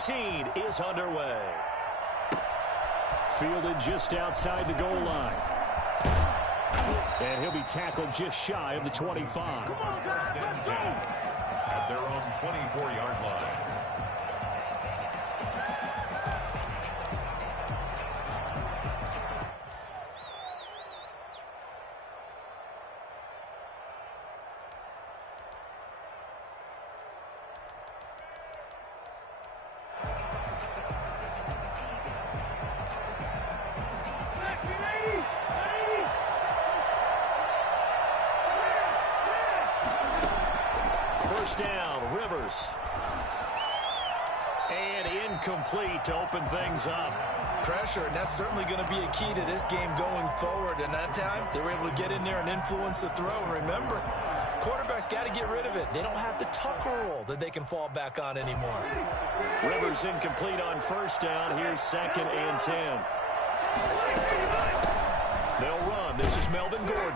17 is underway. Fielded just outside the goal line. And he'll be tackled just shy of the 25. Come on, guys, let's go! At their own 24-yard line. First down, Rivers. And incomplete to open things up. Pressure, and that's certainly going to be a key to this game going forward. And that time, they were able to get in there and influence the throw. And remember, quarterbacks got to get rid of it. They don't have the tucker roll that they can fall back on anymore. Rivers incomplete on first down. Here's 2nd and 10. They'll run. This is Melvin Gordon.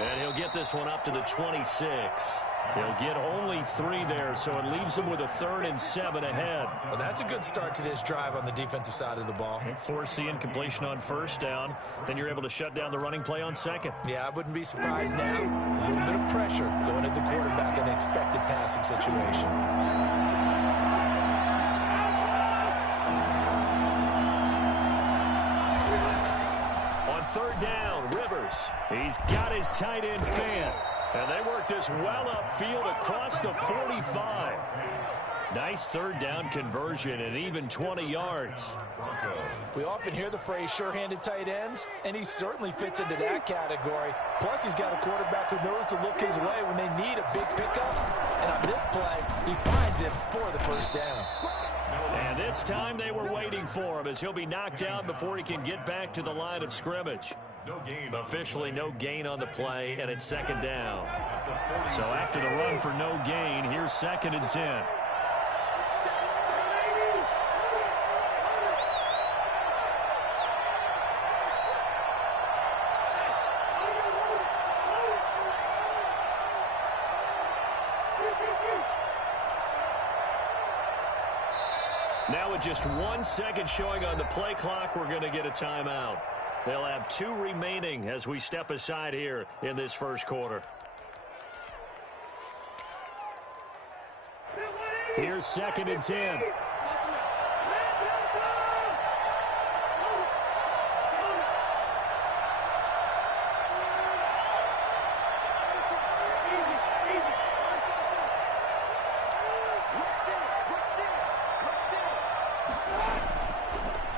And he'll get this one up to the 26. He'll get only 3 there, so it leaves him with a 3rd and 7 ahead. Well, that's a good start to this drive on the defensive side of the ball. Force the incompletion on first down. Then you're able to shut down the running play on second. Yeah, I wouldn't be surprised now. A little bit of pressure going at the quarterback in an expected passing situation. On 3rd down, Rivers. He's got his tight end fan. And they work this well upfield across the 45. Nice 3rd down conversion and even 20 yards. We often hear the phrase sure-handed tight ends, and he certainly fits into that category. Plus, he's got a quarterback who knows to look his way when they need a big pickup. And on this play, he finds him for the first down. And this time they were waiting for him as he'll be knocked out before he can get back to the line of scrimmage. Officially no gain on the play, and it's 2nd down. So after the run for no gain, here's 2nd and 10. Now with just 1 second showing on the play clock, we're going to get a timeout. They'll have 2 remaining as we step aside here in this first quarter. Here's 2nd and 10.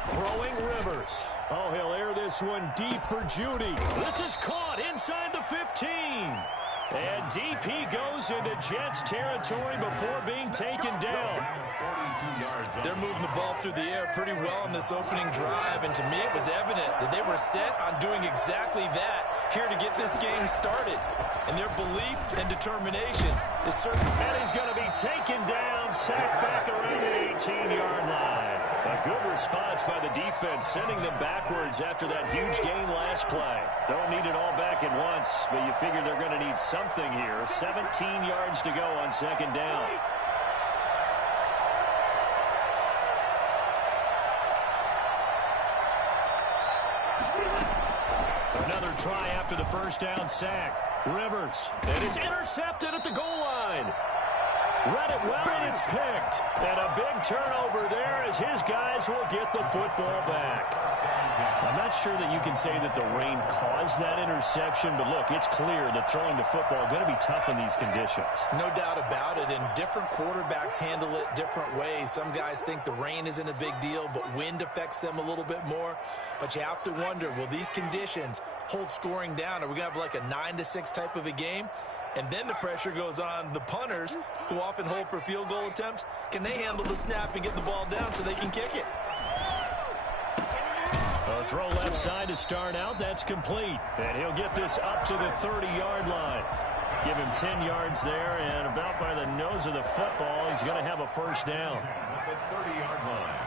Throwing Rivers. Oh, he'll air this one deep for Judy. This is caught inside the 15. And DP goes into Jets territory before being taken down. They're moving the ball through the air pretty well in this opening drive, and to me it was evident that they were set on doing exactly that here to get this game started. And their belief and determination is certain. And he's going to be taken down, sacked back around the 18-yard line. A good response by the defense, sending them backwards after that huge gain last play. Don't need it all back at once, but you figure they're going to need something here. 17 yards to go on 2nd down. Another try after the first down sack. Rivers, and it's intercepted at the goal line. Read it well, and it's picked. And a big turnover there as his guys will get the football back. I'm not sure that you can say that the rain caused that interception, but look, it's clear that throwing the football is going to be tough in these conditions. No doubt about it, and different quarterbacks handle it different ways. Some guys think the rain isn't a big deal, but wind affects them a little bit more. But you have to wonder, will these conditions hold scoring down? Are we going to have like a 9-6 type of a game? And then the pressure goes on the punters, who often hold for field goal attempts. Can they handle the snap and get the ball down so they can kick it? A throw left side to start out. That's complete. And he'll get this up to the 30-yard line. Give him 10 yards there, and about by the nose of the football, he's going to have a first down. At the 30-yard line.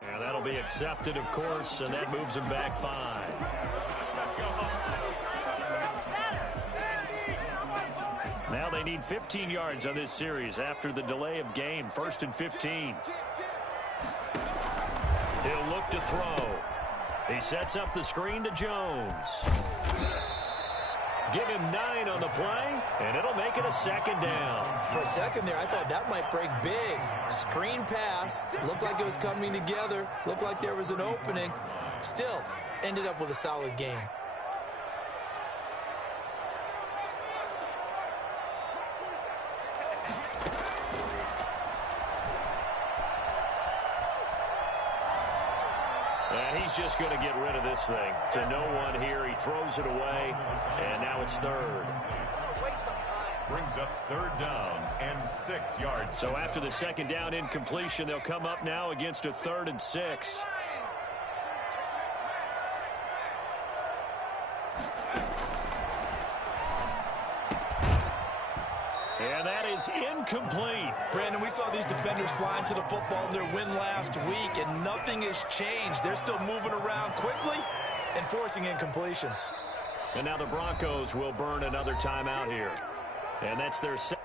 And that'll be accepted, of course, and that moves him back 5. Now they need 15 yards on this series after the delay of game. 1st and 15. He'll look to throw. He sets up the screen to Jones. Give him 9 on the play, and it'll make it a 2nd down. For a second there, I thought that might break big. Screen pass. Looked like it was coming together. Looked like there was an opening. Still, ended up with a solid game. And he's just going to get rid of this thing. To no one here. He throws it away, and now it's 3rd. Brings up 3rd down and 6 yards. So after the 2nd down incompletion, they'll come up now against a 3rd and 6. And that is incomplete. Brandon, we saw these defenders flying to the football in their win last week, and nothing has changed. They're still moving around quickly and forcing incompletions. And now the Broncos will burn another timeout here. And that's their second.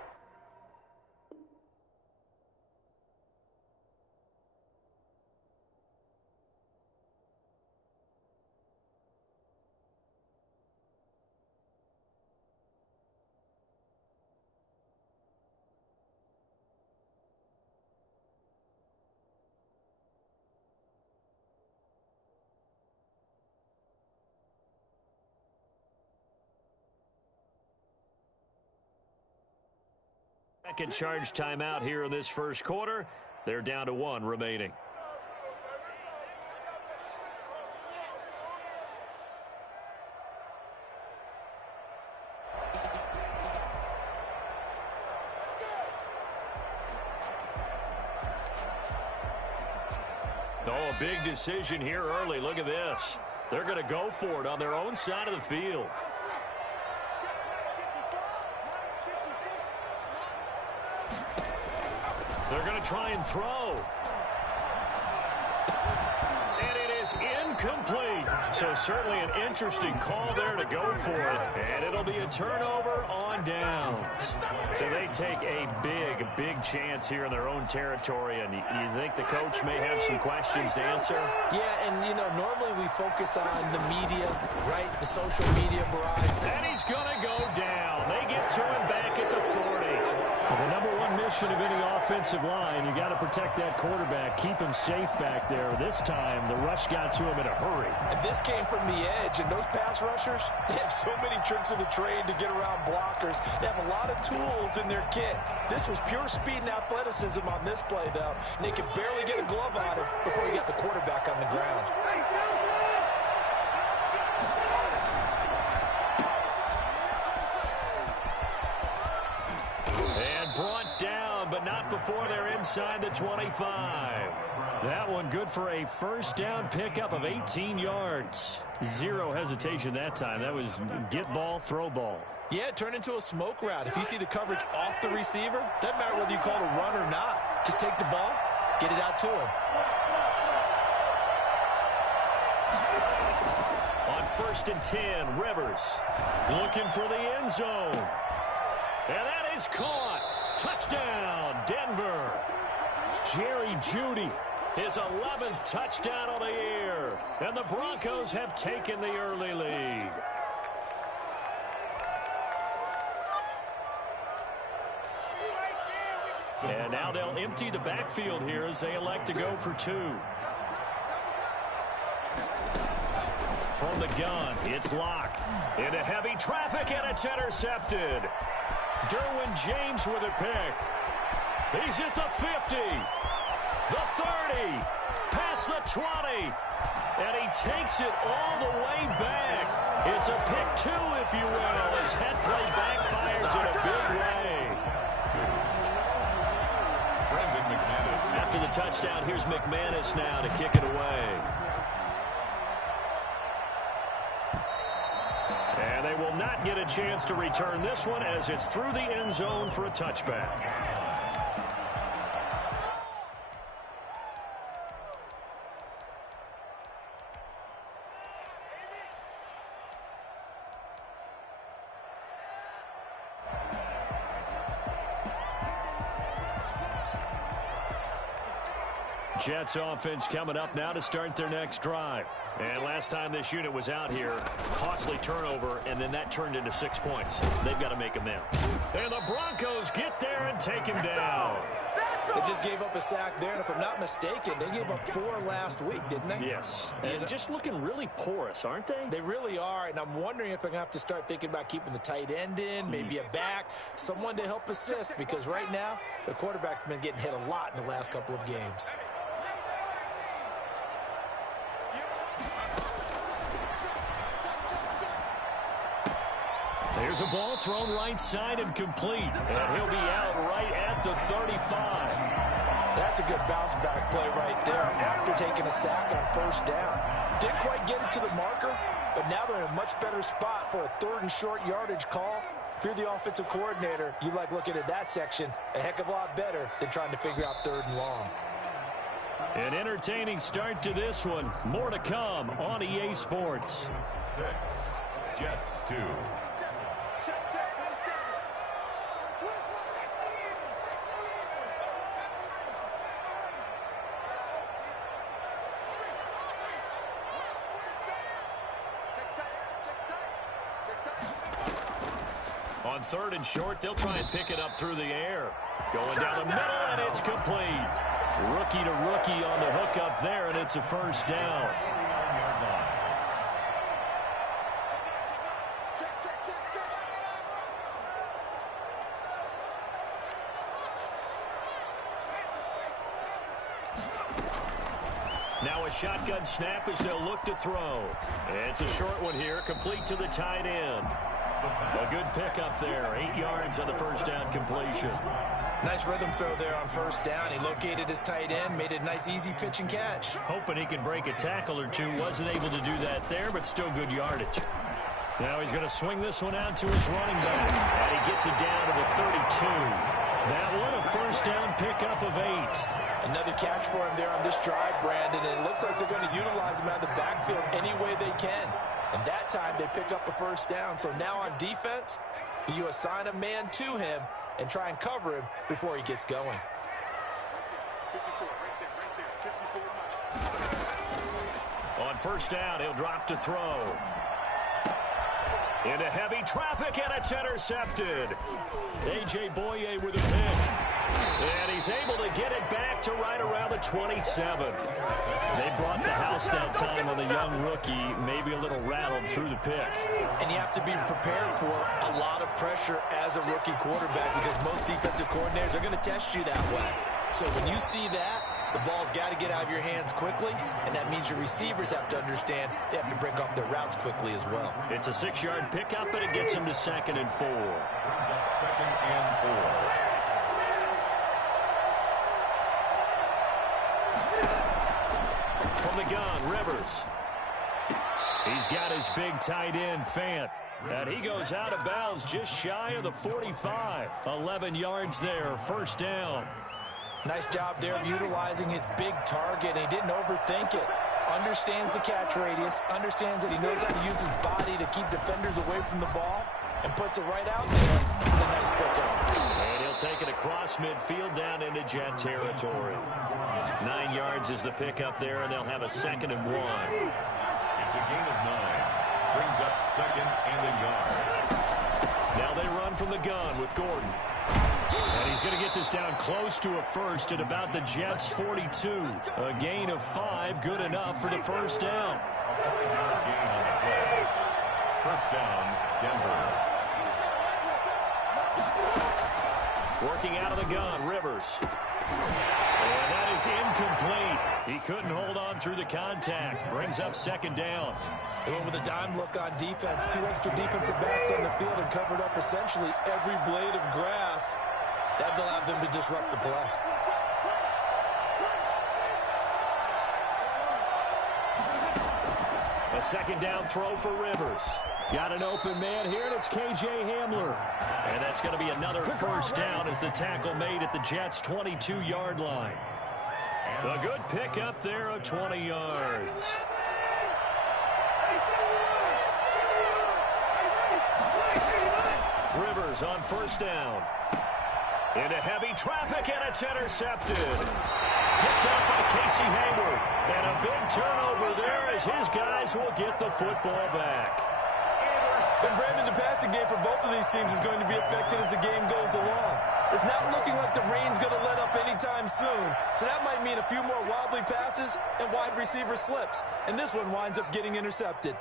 Second charge timeout here in this first quarter. They're down to 1 remaining. Oh, a big decision here early. Look at this. They're going to go for it on their own side of the field. They're going to try and throw. And it is incomplete. So certainly an interesting call there to go for it. And it'll be a turnover on downs. So they take a big chance here in their own territory. And you think the coach may have some questions to answer? Yeah, and, you know, normally we focus on the media, right? The social media barrage. And he's going to go down. They get to him back at the 40. Well, the number one mission of any offensive line, you got to protect that quarterback, keep him safe back there. This time, the rush got to him in a hurry. And this came from the edge, and those pass rushers, they have so many tricks of the trade to get around blockers. They have a lot of tools in their kit. This was pure speed and athleticism on this play, though. And they could barely get a glove on it before he got the quarterback on the ground. Brought down, but not before they're inside the 25. That one good for a first down pickup of 18 yards. Zero hesitation that time. That was get ball, throw ball. Yeah, it turned into a smoke route. If you see the coverage off the receiver, doesn't matter whether you call it a run or not. Just take the ball, get it out to him. On 1st and 10, Rivers looking for the end zone. And that is caught. Touchdown, Denver. Jerry Jeudy, his 11th touchdown of the year. And the Broncos have taken the early lead. And now they'll empty the backfield here as they elect to go for 2. From the gun, it's Locke. Into heavy traffic, and it's intercepted. Derwin James with a pick. He's at the 50, the 30, past the 20, and he takes it all the way back. It's a pick 2, if you will, as head play backfires in a big way. After the touchdown, here's McManus now to kick it away. And they will not get a chance to return this one as it's through the end zone for a touchback. Jets offense coming up now to start their next drive. And last time this unit was out here, costly turnover, and then that turned into 6 points. They've got to make amends. And the Broncos get there and take him down. They just gave up a sack there, and if I'm not mistaken, they gave up 4 last week, didn't they? Yes. And just looking really porous, aren't they? They really are, and I'm wondering if I'm going to have to start thinking about keeping the tight end in, maybe a back, someone to help assist, because right now, the quarterback's been getting hit a lot in the last couple of games. There's a ball thrown right side and complete. And he'll be out right at the 35. That's a good bounce back play right there after taking a sack on first down. Didn't quite get it to the marker, but now they're in a much better spot for a 3rd and short yardage call. If you're the offensive coordinator, you like looking at that section a heck of a lot better than trying to figure out 3rd and long. An entertaining start to this one. More to come on EA Sports. 6, Jets 2. On 3rd and short, they'll try and pick it up through the air. Going down the middle, and it's complete. Rookie to rookie on the hook up there, and it's a first down. Now a shotgun snap as they'll look to throw. It's a short one here, complete to the tight end. A good pickup there, 8 yards on the first down completion. Nice rhythm throw there on first down. He located his tight end, made it a nice easy pitch and catch. Hoping he could break a tackle or two. Wasn't able to do that there, but still good yardage. Now he's going to swing this one out to his running back. And he gets it down to the 32. That one a first down pickup of 8. Another catch for him there on this drive, Brandon, and it looks like they're going to utilize him out of the backfield any way they can. And that time they pick up a first down. So now on defense, you assign a man to him and try and cover him before he gets going. On first down, he'll drop to throw. Into heavy traffic, and it's intercepted. A.J. Boye with a pick. And he's able to get it back to right around the 27. They brought the house that time on the young rookie, maybe a little rattled through the pick. And you have to be prepared for a lot of pressure as a rookie quarterback because most defensive coordinators are going to test you that way. So when you see that, the ball's got to get out of your hands quickly, and that means your receivers have to understand they have to break off their routes quickly as well. It's a 6-yard pickup, and it gets him to 2nd and 4. Brings up 2nd and 4. From the gun, Rivers. He's got his big tight end, Fant. And he goes out of bounds just shy of the 45. 11 yards there, first down. Nice job there of utilizing his big target. He didn't overthink it. Understands the catch radius. Understands that he knows how to use his body to keep defenders away from the ball. And puts it right out there with a nice pickup. And he'll take it across midfield down into Jet territory. 9 yards is the pickup there, and they'll have a 2nd and 1. It's a gain of 9. Brings up 2nd and a yard. Now they run from the gun with Gordon. And he's going to get this down close to a first at about the Jets' 42. A gain of 5, good enough for the first down. Gain on the play. First down, Denver. Working out of the gun, Rivers. And that is incomplete. He couldn't hold on through the contact. Brings up 2nd down. They went with a dime look on defense. 2 extra defensive backs on the field and covered up essentially every blade of grass. That allowed them to disrupt the play. A A second down throw for Rivers. Got an open man here, and it's K.J. Hamler. And that's going to be another first down as the tackle made at the Jets' 22-yard line. A good pickup there of 20 yards. Rivers on first down. Into heavy traffic, and it's intercepted. Picked up by Casey Hayward. And a big turnover there as his guys will get the football back. And Brandon, the passing game for both of these teams is going to be affected as the game goes along. It's not looking like the rain's going to let up anytime soon. So that might mean a few more wobbly passes and wide receiver slips. And this one winds up getting intercepted.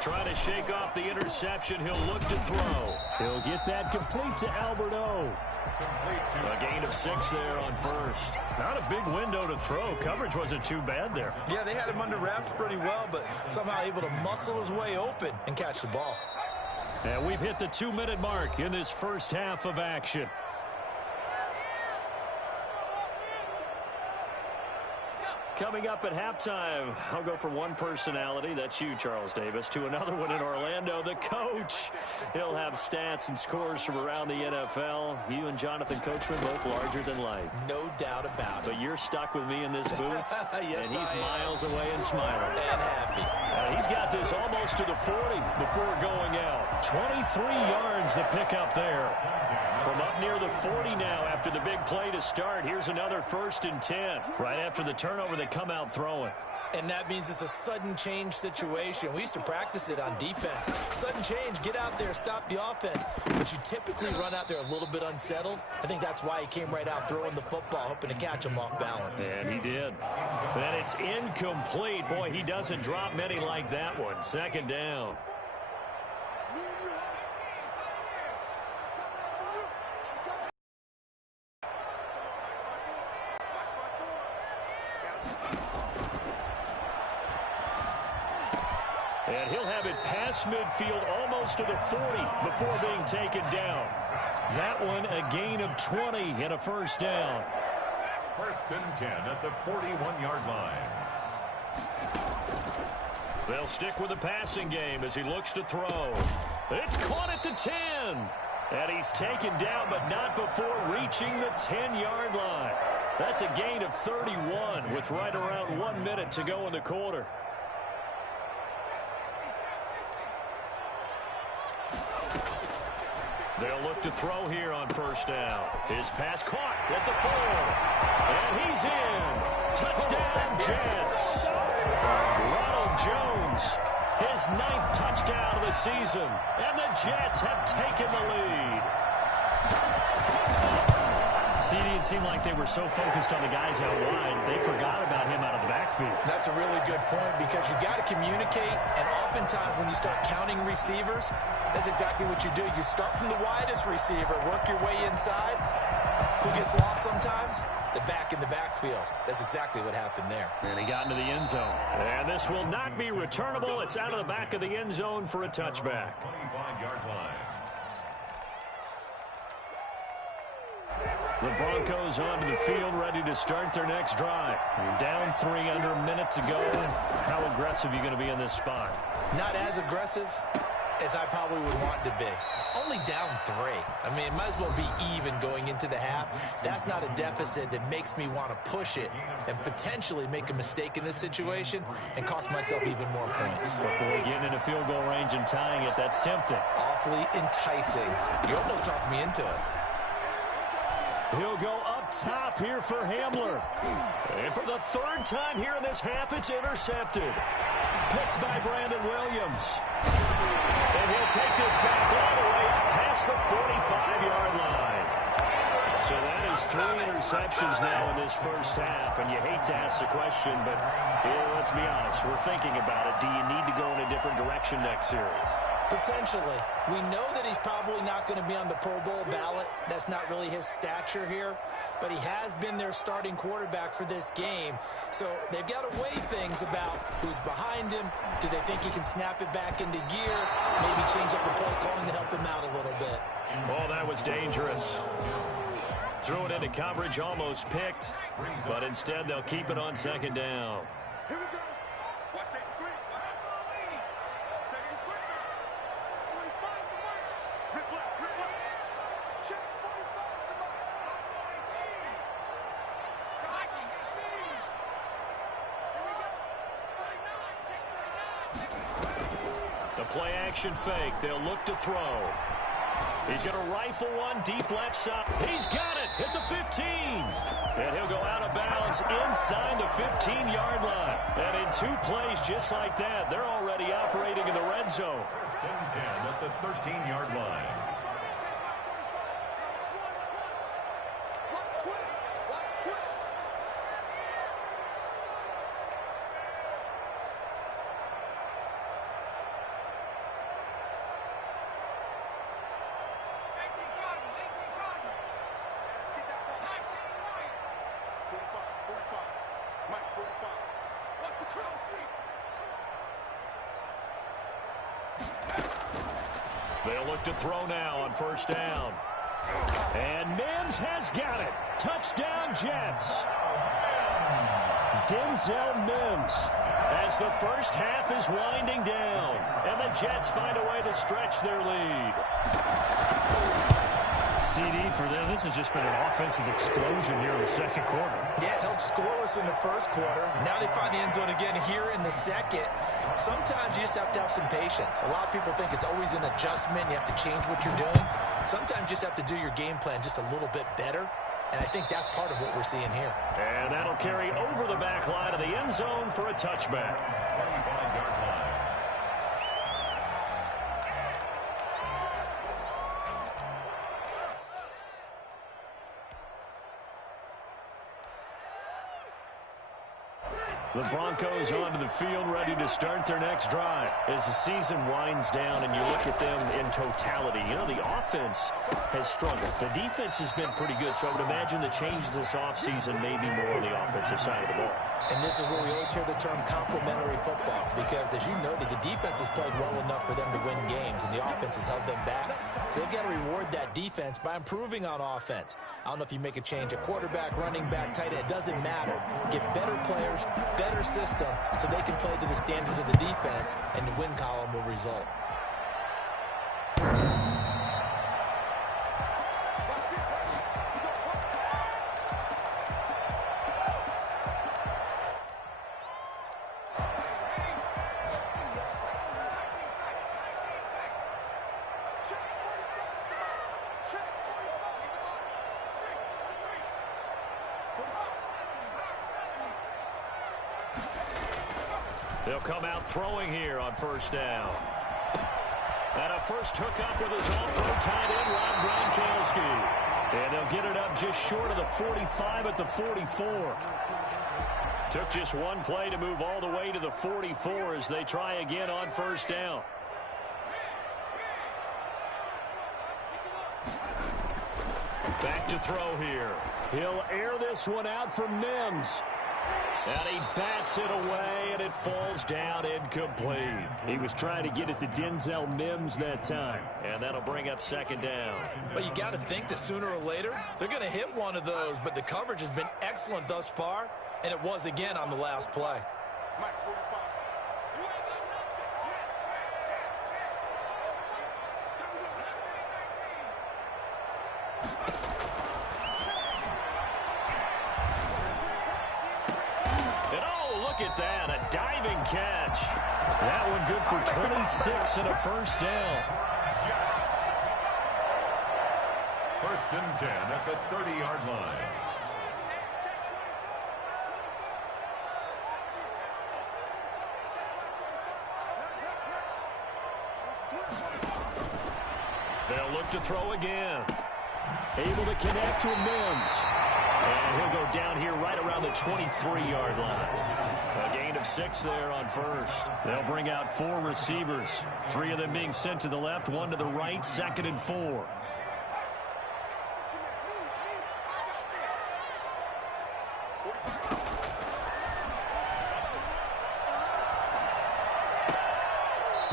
Trying to shake off the interception. He'll look to throw. He'll get that complete to Albert O. A gain of 6 there on first. Not a big window to throw. Coverage wasn't too bad there. Yeah, they had him under wraps pretty well, but somehow able to muscle his way open and catch the ball. And we've hit the 2-minute mark in this first half of action. Coming up at halftime, I'll go from one personality, that's you, Charles Davis, to another one in Orlando, the coach. He'll have stats and scores from around the NFL. You and Jonathan Coachman both larger than life. No doubt about it. But you're stuck with me in this booth, yes, and he's miles away and smiling. And happy. He's got this almost to the 40 before going out. 23 yards the pickup there. From up near the 40 now after the big play to start. Here's another 1st and 10. Right after the turnover, they come out throwing. And that means it's a sudden change situation. We used to practice it on defense. Sudden change, get out there, stop the offense. But you typically run out there a little bit unsettled. I think that's why he came right out throwing the football, hoping to catch him off balance. And he did. And it's incomplete. Boy, he doesn't drop many like that one. 2nd down. And he'll have it past midfield almost to the 40 before being taken down. That one a gain of 20 and a 1st down. 1st and 10 at the 41-yard line. They'll stick with the passing game as he looks to throw. It's caught at the 10. And he's taken down, but not before reaching the 10-yard line. That's a gain of 31 with right around 1 minute to go in the quarter. They'll look to throw here on 1st down. His pass caught at the 4. And he's in. Touchdown, Jets. Ronald Jones, his 9th touchdown of the season. And the Jets have taken the lead. CD, it seemed like they were so focused on the guys out wide, they forgot about him out of the backfield. That's a really good point because you got to communicate, and oftentimes when you start counting receivers, that's exactly what you do. You start from the widest receiver, work your way inside. Who gets lost sometimes? The back in the backfield. That's exactly what happened there. And he got into the end zone. And this will not be returnable. It's out of the back of the end zone for a touchback. 25-yard line. The Broncos onto the field, ready to start their next drive. You're down 3 under a minute to go. How aggressive are you going to be in this spot? Not as aggressive as I probably would want to be. Only down 3. I mean, it might as well be even going into the half. That's not a deficit that makes me want to push it and potentially make a mistake in this situation and cost myself even more points. But boy, getting into field goal range and tying it, that's tempting. Awfully enticing. You almost talked me into it. He'll go up top here for Hamler. And for the 3rd time here in this half, it's intercepted. Picked by Brandon Williams. And he'll take this back all the way up past the 45-yard line. So that is 3 interceptions now in this first half. And you hate to ask the question, but let's be honest, we're thinking about it. Do you need to go in a different direction next series? Potentially. We know that he's probably not going to be on the Pro Bowl ballot. That's not really his stature here. But he has been their starting quarterback for this game. So they've got to weigh things about who's behind him. Do they think he can snap it back into gear? Maybe change up the play calling to help him out a little bit. Oh, that was dangerous. threw it into coverage, almost picked, but instead they'll keep it on second down. Here we go. Watch safety three. Safety three. 45 the mark. Rip left, rip left. Check 45 the mark. 18. Here we go. 49. Check 49. The play action fake. They'll look to throw. He's going to rifle one deep left side. He's got it at the 15. And he'll go out of bounds inside the 15-yard line. And in 2 plays just like that, they're already operating in the red zone. First and 10 at the 13-yard line. They'll look to throw now on first down. And Mims has got it. Touchdown, Jets. Denzel Mims as the first half is winding down. And the Jets find a way to stretch their lead. CD for them. This has just been an offensive explosion here in the second quarter. Yeah, held scoreless in the first quarter. Now they find the end zone again here in the second. Sometimes you just have to have some patience. A lot of people think it's always an adjustment. You have to change what you're doing. Sometimes you just have to do your game plan just a little bit better. And I think that's part of what we're seeing here. And that'll carry over the back line of the end zone for a touchback. 25-yard line. The Broncos onto the field, ready to start their next drive. As the season winds down and you look at them in totality, you know, the offense has struggled. The defense has been pretty good, so I would imagine the changes this offseason may be more on the offensive side of the ball. And this is where we always hear the term complementary football, because as you noted, the defense has played well enough for them to win games, and the offense has held them back. So they've got to reward that defense by improving on offense. I don't know if you make a change at quarterback, running back, tight end, it doesn't matter. Get better players, better system, so they can play to the standards of the defense, and the win column will result. They'll come out throwing here on first down. And a first hookup with his all-pro tight end, Rob Gronkowski. And they'll get it up just short of the 45 at the 44. Took just one play to move all the way to the 44 as they try again on first down. Back to throw here. He'll air this one out for Mims. And he bats it away, and it falls down incomplete. He was trying to get it to Denzel Mims that time. And that'll bring up second down. But you got to think that sooner or later, they're going to hit one of those. But the coverage has been excellent thus far, and it was again on the last play. Mike 45. Look at that, a diving catch. That one good for 26 and a first down. First and 10 at the 30-yard line. They'll look to throw again. Able to connect to Mims. And he'll go down here right around the 23-yard line. A gain of 6 there on first. They'll bring out 4 receivers. 3 of them being sent to the left, 1 to the right, 2nd and 4.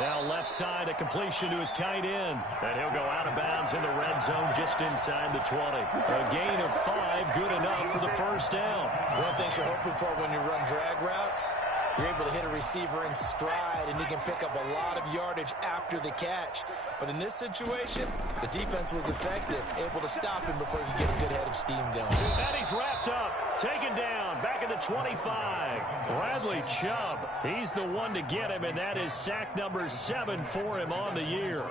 Now left side, a completion to his tight end. And he'll go out of bounds in the red zone just inside the 20. A gain of 5, good enough for the first down. One of the things you're hoping for when you run drag routes, you're able to hit a receiver in stride, and he can pick up a lot of yardage after the catch. But in this situation, the defense was effective, able to stop him before he could get a good head of steam going. And he's wrapped up, taken down, back at the 25. Bradley Chubb, he's the one to get him, and that is sack number 7 for him on the year.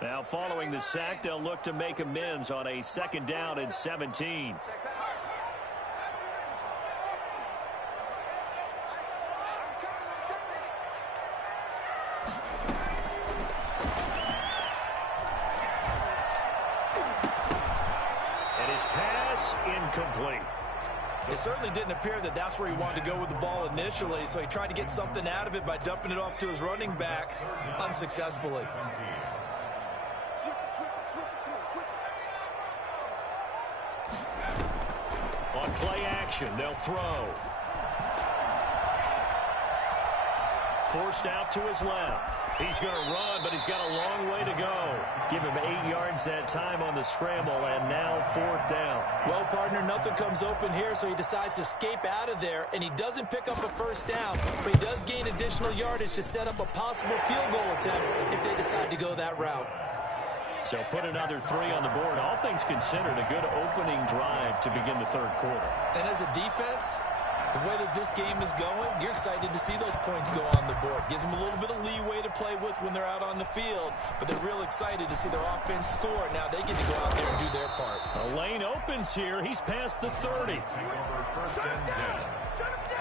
Now following the sack, they'll look to make amends on a second down and 17. Incomplete. It certainly didn't appear that that's where he wanted to go with the ball initially, so he tried to get something out of it by dumping it off to his running back unsuccessfully. On play action, they'll throw. Forced out to his left. He's going to run, but he's got a long way to go. Give him 8 yards that time on the scramble, and now 4th down. Well, partner, nothing comes open here, so he decides to escape out of there, and he doesn't pick up a first down, but he does gain additional yardage to set up a possible field goal attempt if they decide to go that route. So put another 3 on the board. All things considered, a good opening drive to begin the third quarter. And as a defense, the way that this game is going, you're excited to see those points go on the board. Gives them a little bit of leeway to play with when they're out on the field, but they're real excited to see their offense score. Now they get to go out there and do their part. A lane opens here. He's past the 30. First and 10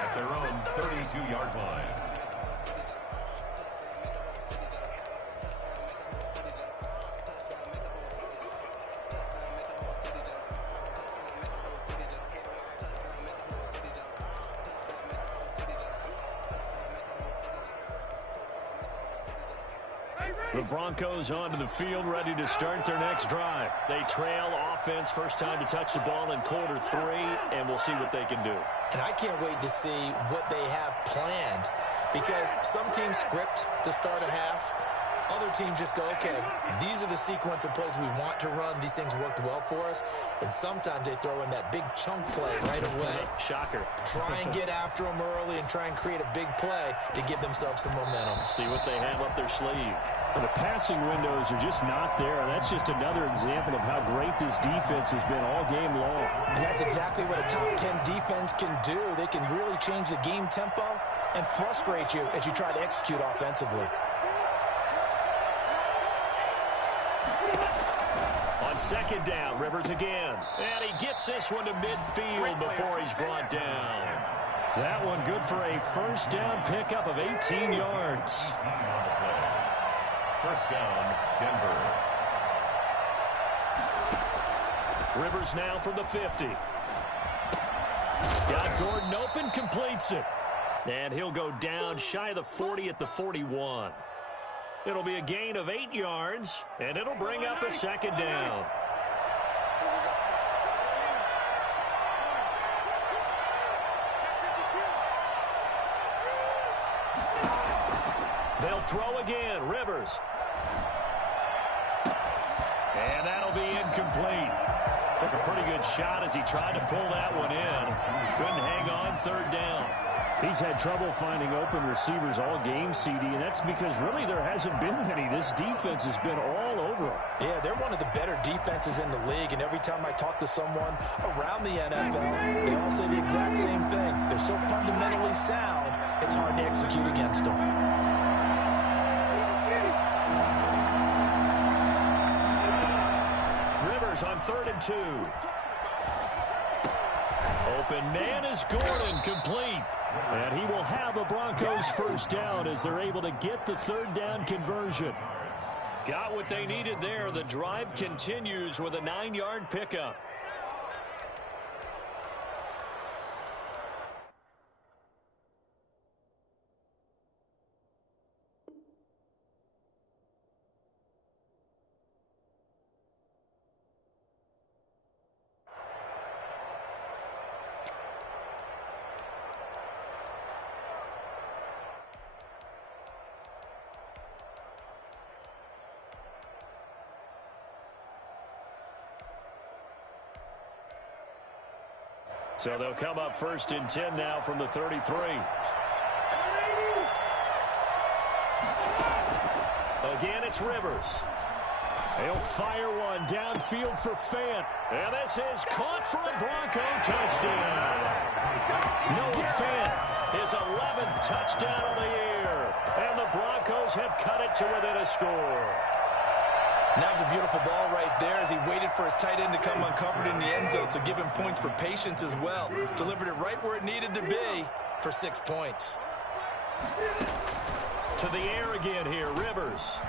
at their own 32-yard line. The Broncos onto the field, ready to start their next drive. They trail offense, first time to touch the ball in quarter 3, and we'll see what they can do. And I can't wait to see what they have planned, because some teams script to start a half. Other teams just go, okay, these are the sequence of plays we want to run. These things worked well for us. And sometimes they throw in that big chunk play right away. Shocker. Try and get after them early and try and create a big play to give themselves some momentum. See what they have up their sleeve. The passing windows are just not there. That's just another example of how great this defense has been all game long. And that's exactly what a top 10 defense can do. They can really change the game tempo and frustrate you as you try to execute offensively. On second down, Rivers again. And he gets this one to midfield before he's brought down. That one good for a first down pickup of 18 yards. First down, Denver. Rivers now from the 50. Got Gordon open, completes it. And he'll go down shy of the 40 at the 41. It'll be a gain of 8 yards, and it'll bring up a second down. They'll throw again. Rivers. And that'll be incomplete. Took a pretty good shot as he tried to pull that one in. Couldn't hang on, third down. He's had trouble finding open receivers all game, CD, and that's because really there hasn't been many. This defense has been all over them. Yeah, they're one of the better defenses in the league, and every time I talk to someone around the NFL, they all say the exact same thing. They're so fundamentally sound, it's hard to execute against them. Rivers on 3rd and 2. Open man is Gordon, complete. And he will have a Broncos first down as they're able to get the third down conversion. Got what they needed there. The drive continues with a 9-yard pickup. So they'll come up 1st and 10 now from the 33. Again, it's Rivers. He'll fire one downfield for Fant. And this is caught for a Bronco touchdown. Noah Fant, his 11th touchdown of the year. And the Broncos have cut it to within a score. And that was a beautiful ball right there as he waited for his tight end to come uncovered in the end zone, so give him points for patience as well. Delivered it right where it needed to be for 6 points. To the air again here, Rivers.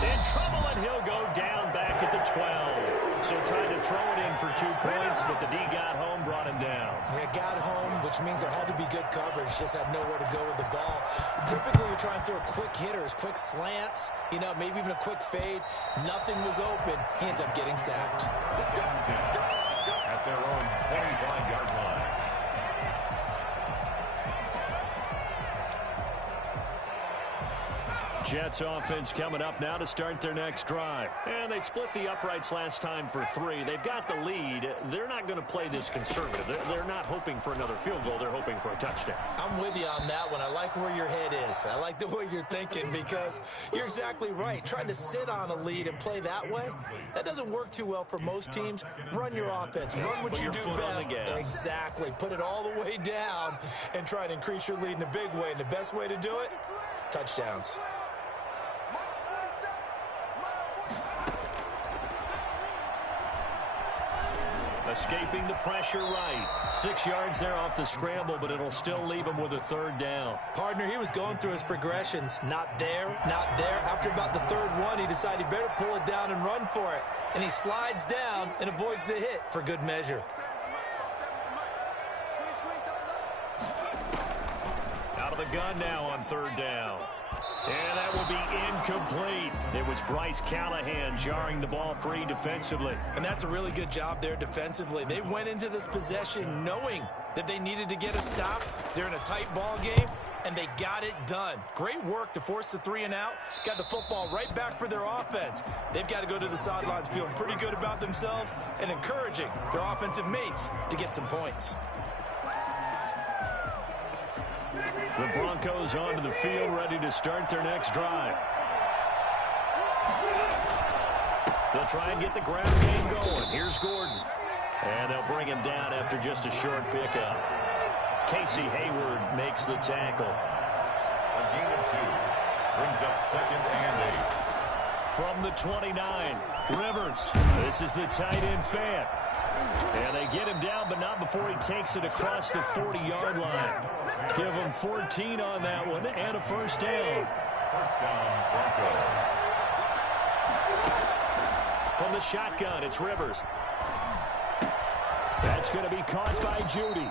In trouble, and he'll go down back at the 12. So tried to throw it in for 2 points, but the D got home, brought him down. Yeah, got home, which means there had to be good coverage. Just had nowhere to go with the ball. Typically, you're trying to throw quick hitters, quick slants, you know, maybe even a quick fade. Nothing was open. He ends up getting sacked. At their own 25-yard line. Jets offense coming up now to start their next drive. And they split the uprights last time for 3. They've got the lead. They're not going to play this conservative. They're not hoping for another field goal. They're hoping for a touchdown. I'm with you on that one. I like where your head is. I like the way you're thinking because you're exactly right. Trying to sit on a lead and play that way, that doesn't work too well for most teams. Run your offense. Run what you do best. Exactly. Put it all the way down and try to increase your lead in a big way. And the best way to do it, touchdowns. Escaping the pressure right. 6 yards there off the scramble, but it'll still leave him with a 3rd down. Partner, he was going through his progressions. Not there, not there. After about the 3rd one, he decided he better pull it down and run for it. And he slides down and avoids the hit for good measure. Out of the gun now on 3rd down. And that will be incomplete. It was Bryce Callahan jarring the ball free defensively. And that's a really good job there defensively. They went into this possession knowing that they needed to get a stop. They're in a tight ball game, and they got it done. Great work to force the 3 and out. Got the football right back for their offense. They've got to go to the sidelines feeling pretty good about themselves and encouraging their offensive mates to get some points. The Broncos onto the field, ready to start their next drive. They'll try and get the ground game going. Here's Gordon. And they'll bring him down after just a short pickup. Casey Hayward makes the tackle. A gain of 2. Brings up 2nd and 8. From the 29, Rivers. This is the tight end Fant. And they get him down, but not before he takes it across the 40-yard line. Give him 14 on that one and a 1st down. 1st down, Broncos. From the shotgun, it's Rivers. That's going to be caught by Judy.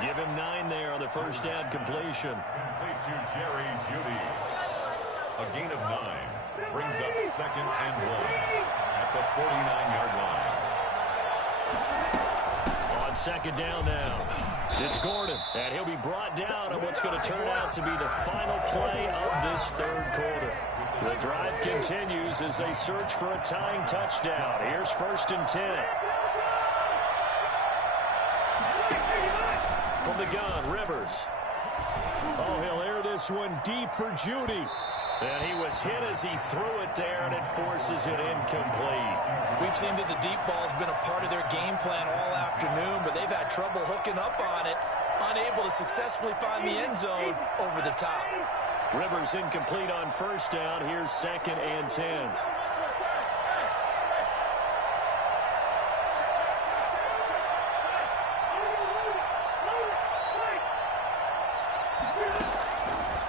Give him 9 there on the 1st down completion. Complete to Jerry Judy. A gain of 9. Brings up 2nd and 1 at the 49-yard line. On 2nd down now, it's Gordon, and he'll be brought down on what's going to turn out to be the final play of this 3rd quarter. The drive continues as they search for a tying touchdown. Here's 1st and 10. From the gun, Rivers. Oh, he'll air this one deep for Judy. And he was hit as he threw it there, and it forces it incomplete. We've seen that the deep ball's been a part of their game plan all afternoon, but they've had trouble hooking up on it, unable to successfully find the end zone over the top. Rivers incomplete on 1st down. Here's 2nd and 10.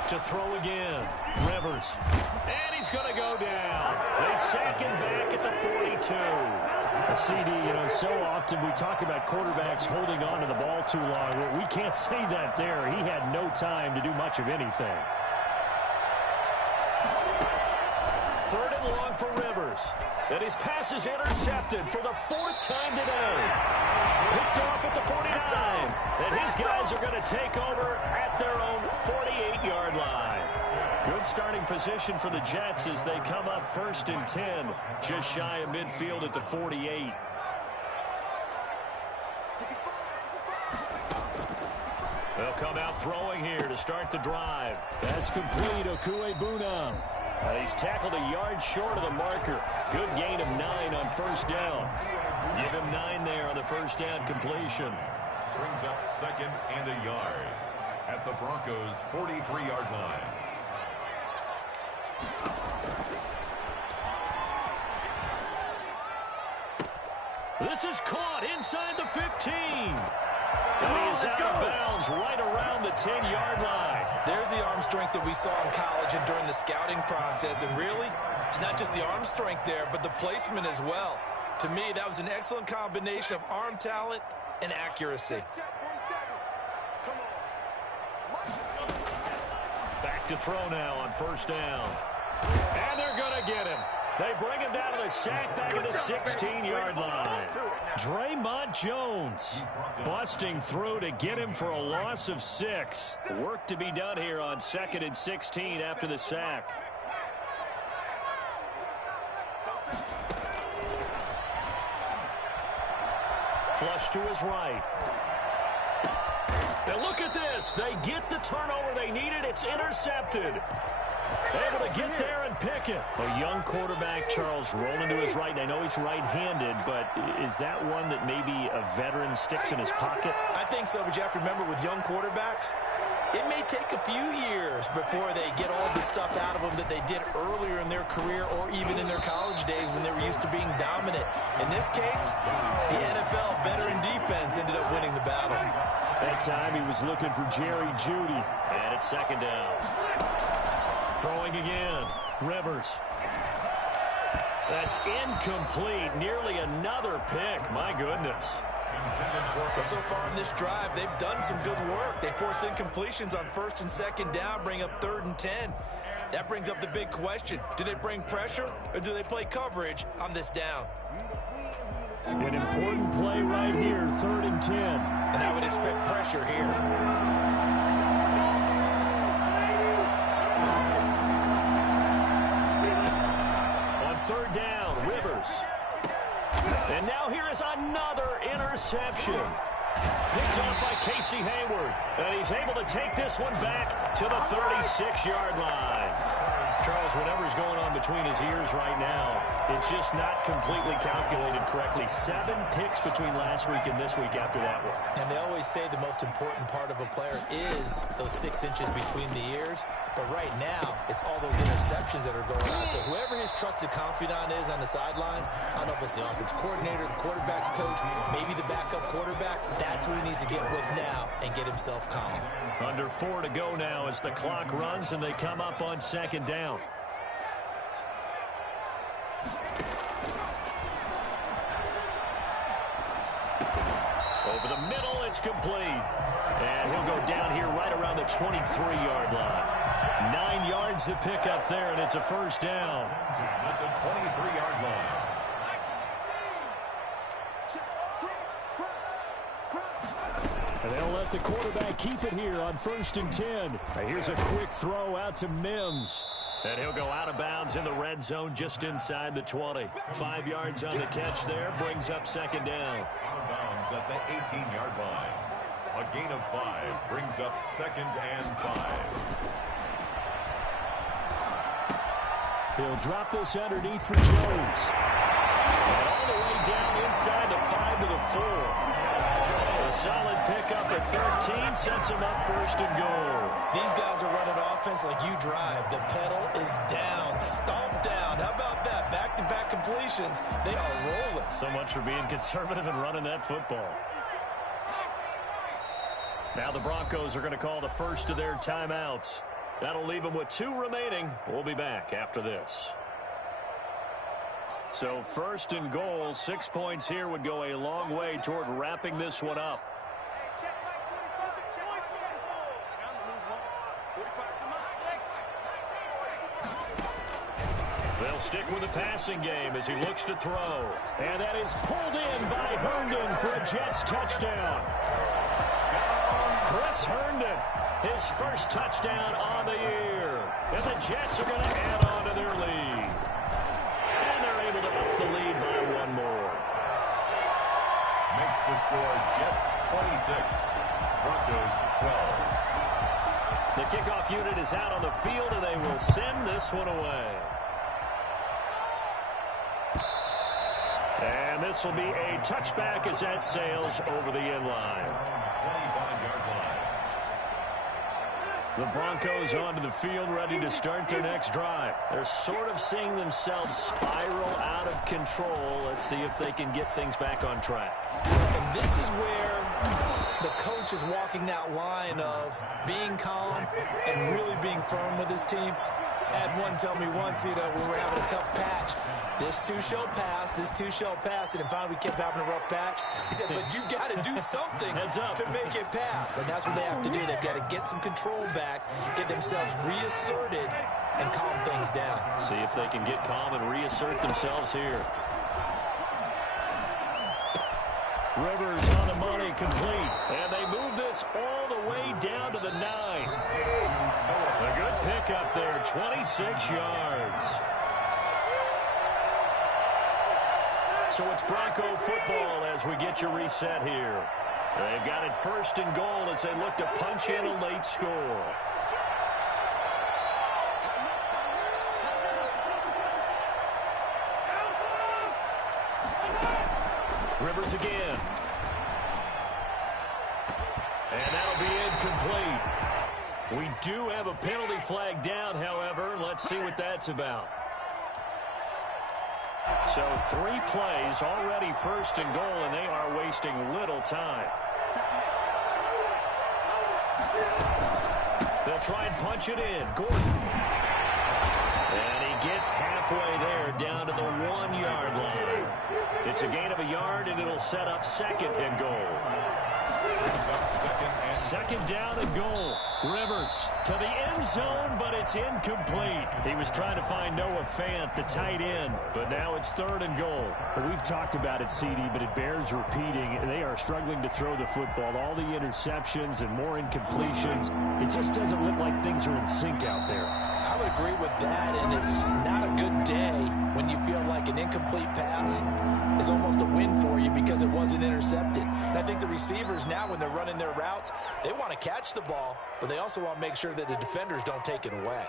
To throw again, Rivers. And he's going to go down. They sack him back at the 42. CD, you know, so often we talk about quarterbacks holding on to the ball too long. Well, we can't say that there. He had no time to do much of anything. 3rd and long for Rivers. And his pass is intercepted for the 4th time today. Picked off at the 49. And his guys are going to take over at their own 48-yard line. Good starting position for the Jets as they come up 1st and 10. Just shy of midfield at the 48. They'll come out throwing here to start the drive. That's complete. Okuegbunam. He's tackled a yard short of the marker. Good gain of 9 on first down. Give him 9 there on the first down completion. Brings up second and a yard at the Broncos' 43-yard line. This is caught inside the 15. And he is out of bounds right around the 10-yard line. There's the arm strength that we saw in college and during the scouting process. And really, it's not just the arm strength there, but the placement as well. To me, that was an excellent combination of arm talent and accuracy. Back to throw now on first down. And they're going to get him. They bring him down to the sack back at the 16-yard line. Draymond Jones busting through to get him for a loss of 6. Work to be done here on 2nd and 16 after the sack. Flush to his right. And look at this. They get the turnover they needed. It's intercepted. Able to get there and pick it. A young quarterback, Charles, rolling to his right. I know he's right-handed, but is that one that maybe a veteran sticks in his pocket? I think so, but you have to remember with young quarterbacks, it may take a few years before they get all the stuff out of them that they did earlier in their career or even in their college days when they were used to being dominant. In this case, the NFL veteran defense ended up winning the battle. That time he was looking for Jerry Jeudy. And it's 2nd down. Throwing again. Rivers. That's incomplete. Nearly another pick. My goodness. Well, so far in this drive, they've done some good work. They force incompletions on 1st and 2nd down, bring up 3rd and 10. That brings up the big question. Do they bring pressure or do they play coverage on this down? An important play right here, 3rd and 10. And I would expect pressure here. On 3rd down, Rivers. And now here is another interception. Picked up by Casey Hayward. And he's able to take this one back to the 36-yard line. Charles, whatever's going on between his ears right now, it's just not completely calculated correctly. 7 picks between last week and this week after that one. And they always say the most important part of a player is those 6 inches between the ears. But right now, it's all those interceptions that are going on. So whoever his trusted confidant is on the sidelines, I don't know if it's the offensive coordinator, the quarterback's coach, maybe the backup quarterback, that's who he needs to get with now and get himself calm. Under 4 to go now as the clock runs and they come up on 2nd down. Over the middle, it's complete. And he'll go down here right around the 23-yard line. 9 yards to pick up there, and it's a 1st down. At the 23-yard line. And they'll let the quarterback keep it here on 1st and 10. Here's a quick throw out to Mims. And he'll go out of bounds in the red zone just inside the 20. 5 yards on the catch there, brings up 2nd down. Out of bounds at the 18-yard line. A gain of 5 brings up 2nd and 5. He'll drop this underneath for Jones. And all the way down inside the 5 to the 4. A solid pickup at 13 sets him up 1st and goal. These guys are running offense like you drive. The pedal is down, stomped down. How about that? Back-to-back completions. They are rolling. So much for being conservative and running that football. Now the Broncos are going to call the first of their timeouts. That'll leave them with 2 remaining. We'll be back after this. So 1st and goal, 6 points here would go a long way toward wrapping this one up. They'll stick with the passing game as he looks to throw. And that is pulled in by Herndon for a Jets touchdown. Chris Herndon, his first touchdown on the year. And the Jets are going to add on to their lead. And they're able to up the lead by 1 more. Makes the score Jets 26. Broncos 12. The kickoff unit is out on the field, and they will send this one away. And this will be a touchback as that sails over the end line. 25-yard line. The Broncos onto the field, ready to start their next drive. They're sort of seeing themselves spiral out of control. Let's see if they can get things back on track. And this is where the coach is walking that line of being calm and really being firm with his team. Had one tell me once, we were having a tough patch. This too shall pass, this too shall pass. And finally we kept having a rough patch. He said, but you got to do something to make it pass. And that's what they have to do. They've got to get some control back, get themselves reasserted, and calm things down. See if they can get calm and reassert themselves here. Rivers on the money, complete. And they move this all the way down to the 9. A good pickup there, 26 yards. So it's Bronco football as we get you reset here. They've got it 1st and goal as they look to punch in a late score. Rivers again. And that'll be incomplete. We do have a penalty flag down, however. Let's see what that's about. So 3 plays, already 1st and goal, and they are wasting little time. They'll try and punch it in. Gordon. And he gets halfway there, down to the 1-yard line. It's a gain of a yard, and it'll set up 2nd and goal. 2nd down and goal. Rivers to the end zone, but it's incomplete. He was trying to find Noah Fant, the tight end, but now it's 3rd and goal. We've talked about it, CD, but it bears repeating. They are struggling to throw the football. All the interceptions and more incompletions. It just doesn't look like things are in sync out there. I would agree with that, and it's not a good day when you feel like an incomplete pass is almost a win for you because it wasn't intercepted. And I think the receivers now, when they're running their routes, they want to catch the ball, but they also want to make sure that the defenders don't take it away.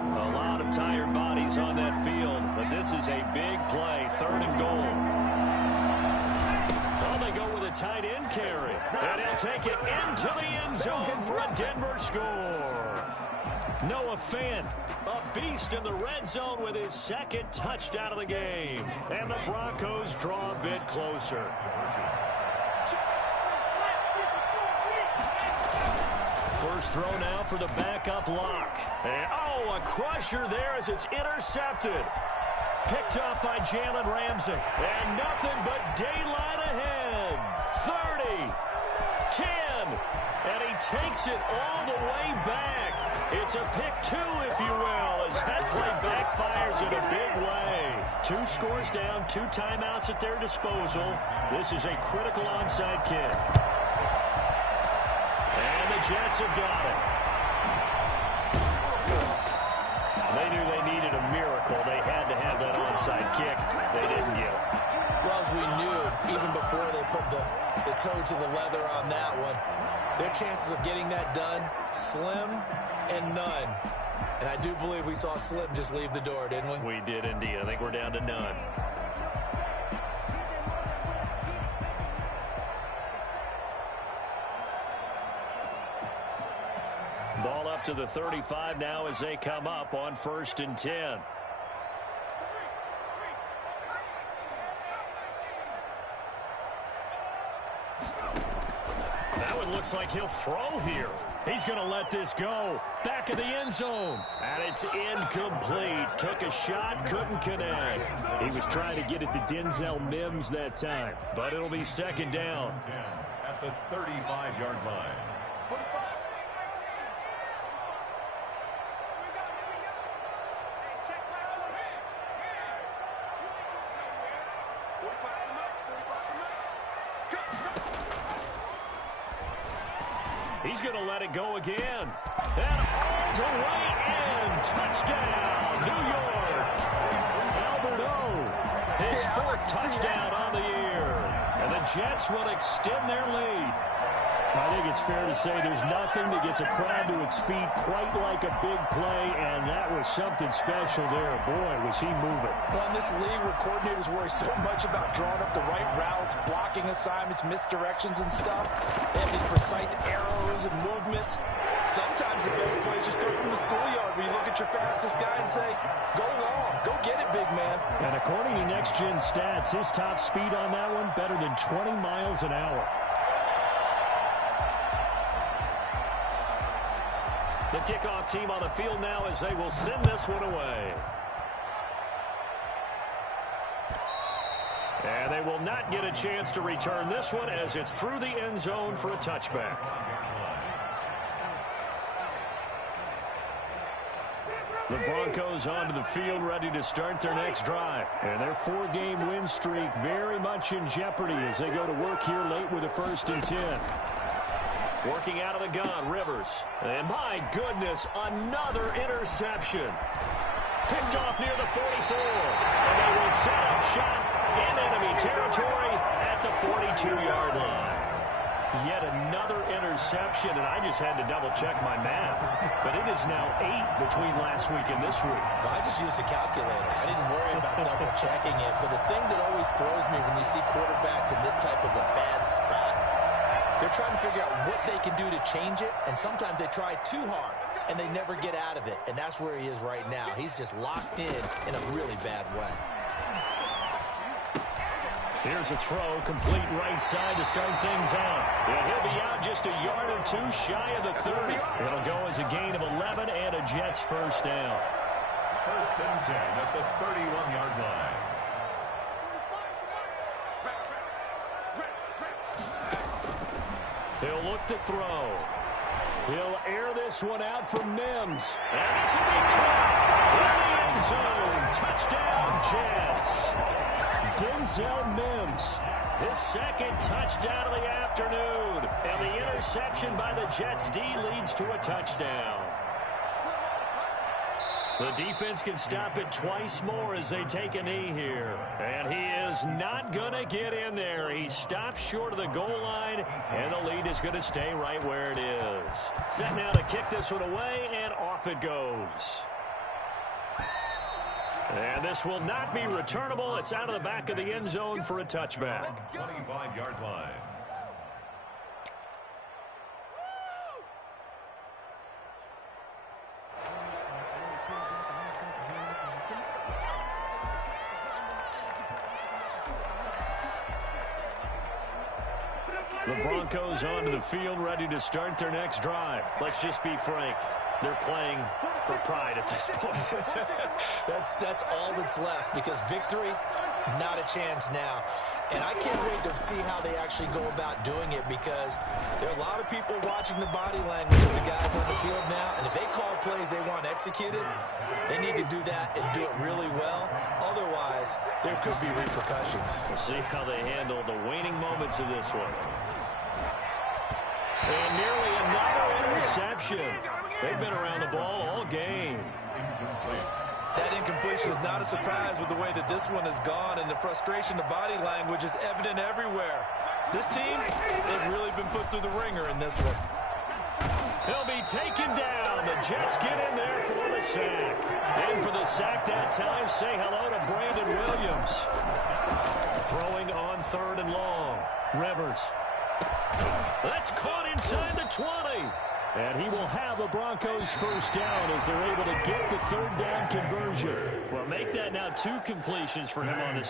A lot of tired bodies on that field, but this is a big play, 3rd and goal. Well, they go with a tight end carry, and he'll take it into the end zone for a Denver score. Noah Fant, a beast in the red zone with his 2nd touchdown of the game. And the Broncos draw a bit closer. First throw now for the backup lock. And, a crusher there as it's intercepted. Picked up by Jalen Ramsey. And nothing but daylight ahead. 30, 10, and he takes it all the way back. It's a pick 2, if you will, as that play backfires in a big way. 2 scores down, 2 timeouts at their disposal. This is a critical onside kick. And the Jets have got it. They knew they needed a miracle. They had to have that onside kick. They didn't get it. Well, as we knew, even before they put the toe to the leather on that one, their chances of getting that done, slim and none. And I do believe we saw Slim just leave the door, didn't we? We did indeed. I think we're down to none. Ball up to the 35 now as they come up on 1st and 10. That one looks like he'll throw here. He's going to let this go. Back of the end zone. And it's incomplete. Took a shot, couldn't connect. He was trying to get it to Denzel Mims that time. But it'll be 2nd down. At the 35-yard line. He's going to let it go again. And all the way in. Touchdown, New York. Albert O, his fourth touchdown on the year. And the Jets will extend their lead. I think it's fair to say there's nothing that gets a crowd to its feet quite like a big play, and that was something special there. Boy, was he moving. Well, in this league where coordinators worry so much about drawing up the right routes, blocking assignments, misdirections and stuff, they have these precise arrows and movements. Sometimes the best play is just start from the schoolyard where you look at your fastest guy and say, go long, go get it, big man. And according to Next Gen Stats, his top speed on that one, better than 20 miles an hour. The kickoff team on the field now as they will send this one away. And they will not get a chance to return this one as it's through the end zone for a touchback. The Broncos onto the field ready to start their next drive. And their 4-game win streak very much in jeopardy as they go to work here late with a 1st and 10. Working out of the gun, Rivers. And my goodness, another interception. Picked off near the 44. And they will set up shop in enemy territory at the 42-yard line. Yet another interception, and I just had to double-check my math. But it is now 8 between last week and this week. Well, I just used a calculator. I didn't worry about double-checking it. But the thing that always throws me when you see quarterbacks in this type of a bad spot, they're trying to figure out what they can do to change it, and sometimes they try too hard, and they never get out of it, and that's where he is right now. He's just locked in a really bad way. Here's a throw, complete right side to start things out. And he'll be out just a yard or two shy of the 30. It'll go as a gain of 11 and a Jets first down. 1st and 10 at the 31-yard line. He'll look to throw. He'll air this one out for Mims. And this will be caught in the end zone. Touchdown, Jets. Denzel Mims, his second touchdown of the afternoon. And the interception by the Jets D leads to a touchdown. The defense can stop it twice more as they take a knee here. And he is not going to get in there. He stops short of the goal line, and the lead is going to stay right where it is. Set now to kick this one away, and off it goes. And this will not be returnable. It's out of the back of the end zone for a touchback. 25-yard line. The Broncos onto the field ready to start their next drive. Let's just be frank. They're playing for pride at this point. That's all that's left, because victory, not a chance now. And I can't wait to see how they actually go about doing it, because there are a lot of people watching the body language of the guys on the field now, and if they call plays they want executed, they need to do that and do it really well. Otherwise, there could be repercussions. We'll see how they handle the waning moments of this one. And nearly another interception. They've been around the ball all game. That incompletion is not a surprise with the way that this one has gone, and the frustration, the body language is evident everywhere. This team, they've really been put through the ringer in this one. He'll be taken down. The Jets get in there for the sack. And for the sack that time, say hello to Brandon Williams. Throwing on 3rd and long. Rivers. That's caught inside the 20. And he will have the Broncos first down as they're able to get the 3rd down conversion. Well, make that now 2 completions for him on this